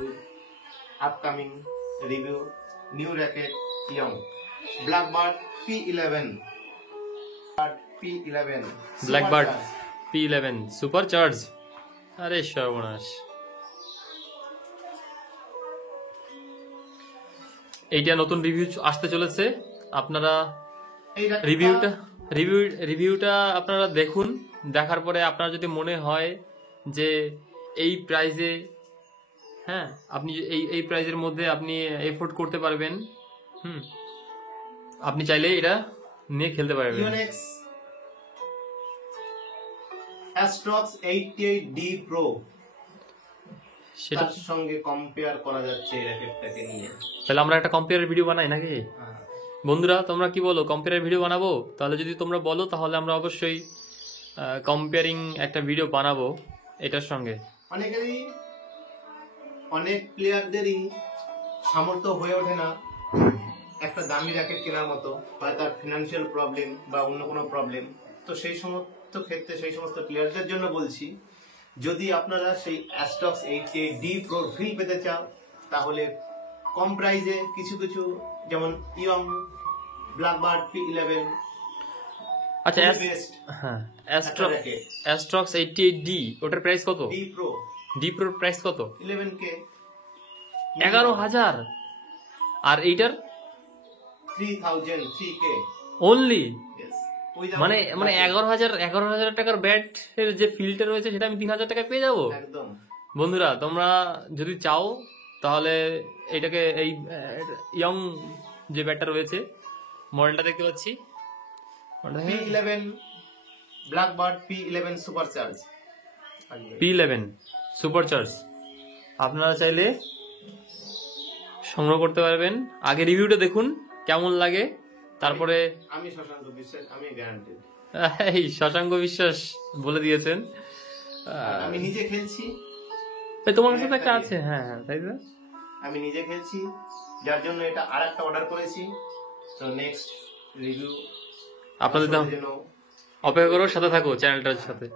with upcoming review new racket Young Blackbird P11. P11 Blackbird P11 Supercharge। আরে সর্বনাশ, এইটা নতুন রিভিউ আসতে চলেছে। আপনারা রিভিউটা আপনারা দেখুন। দেখার পরে আপনার যদি মনে হয় যে এই প্রাইজে, হ্যাঁ, আপনি এই প্রাইজের মধ্যে আপনি এফোর্ড করতে পারবেন, আপনি চাইলে এটা নিয়ে খেলতে পারবেন। Yonex Astrox 88D Pro সেটার সঙ্গে কম্পেয়ার করা যাচ্ছে এই র্যাকেটটাকে নিয়ে। তাহলে আমরা একটা কম্পেয়ারের ভিডিও বানাই নাকি? বন্ধুরা তোমরা কি বলো, কম্পেয়ারের ভিডিও বানাবো? তাহলে যদি তোমরা বলো তাহলে আমরা অবশ্যই কম্পেয়ারিং একটা ভিডিও বানাবো এটার সঙ্গে। অনেক প্লেয়ারদেরই সামর্থ্য হয়ে ওঠে না একটা দামি র্যাকেট কেনার মতো, হয় তার ফিনান্সিয়াল প্রবলেম বা অন্য কোনো প্রবলেম। তো সেই সমস্ত ক্ষেত্রে সেই সমস্ত প্লেয়ারদের জন্য বলছি, যদি আপনারা সেই অ্যাস্ট্রক্স 88D Pro ফিল পেতে চাও তাহলে কম প্রাইজে কিছু কিছু যেমন ইয়ং ব্ল্যাকবার্ড P11। আচ্ছা, অ্যাস্ট্রক্স 88D ওটার প্রাইস কত? ডি প্রোর প্রাইস কত? 11K 11,000। আর এইটার 3K অনলি। মানে 11,000 টাকার ব্যাটের যে ফিল্টার রয়েছে সেটা আমি 3,000 টাকায় পেয়ে যাবো। একদম। বন্ধুরা তোমরা যদি চাও তাহলে এটাকে এই ইয়ং যে ব্যাটটা রয়েছে, মডেলটা দেখতে পাচ্ছি P11 blackbird P11 supercharge. P11 supercharge আপনারা চাইলে সংগ্রহ করতে পারবেন। আগে রিভিউটা দেখুন কেমন লাগে, তারপরে আমি শশাঙ্ক বিশ্বাস, আমি গ্যারান্টেড। এই শশাঙ্ক বিশ্বাস বলে দিয়েছেন। আমি নিজে খেলছি। তোমার সাথে একটা আছে? হ্যাঁ হ্যাঁ, তাই তো, আমি নিজে খেলছি, যার জন্য এটা আরেকটা অর্ডার করেছি। তো নেক্সট রিভিউ আপনাদের জন্য অপেক্ষা করো, সাথে থাকো চ্যানেলটার সাথে।